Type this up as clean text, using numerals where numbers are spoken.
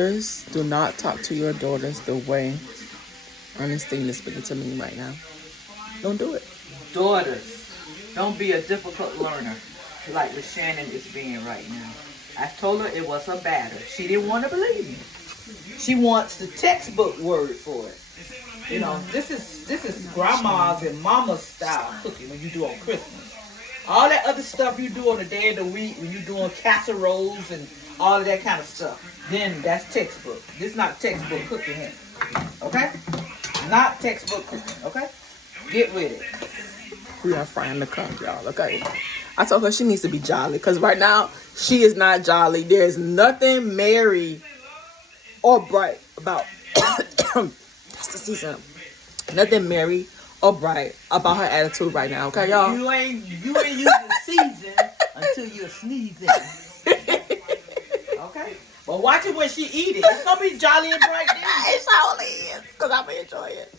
Do not talk to your daughters the way Ernestine is speaking to me right now. Don't do it. Daughters, don't be a difficult learner like LaShannon is being right now. I told her it was a batter. She didn't want to believe me. She wants the textbook word for it. You know, this is grandma's and mama's style cooking when you do on Christmas. All that other stuff you do on the day of the week when you're doing casseroles and all of that kind of stuff, then that's textbook. This is not textbook cooking here. Okay? Not textbook cooking, okay? Get with it. We are frying the conch, y'all. Okay. I told her she needs to be jolly because right now she is not jolly. There is nothing merry or bright about. That's the season. Nothing merry or bright about her attitude right now. Okay, y'all. You ain't using season until you're sneezing. Okay? But watch it when she eat it. It's gonna be jolly and bright then. It surely is because I'm gonna enjoy it.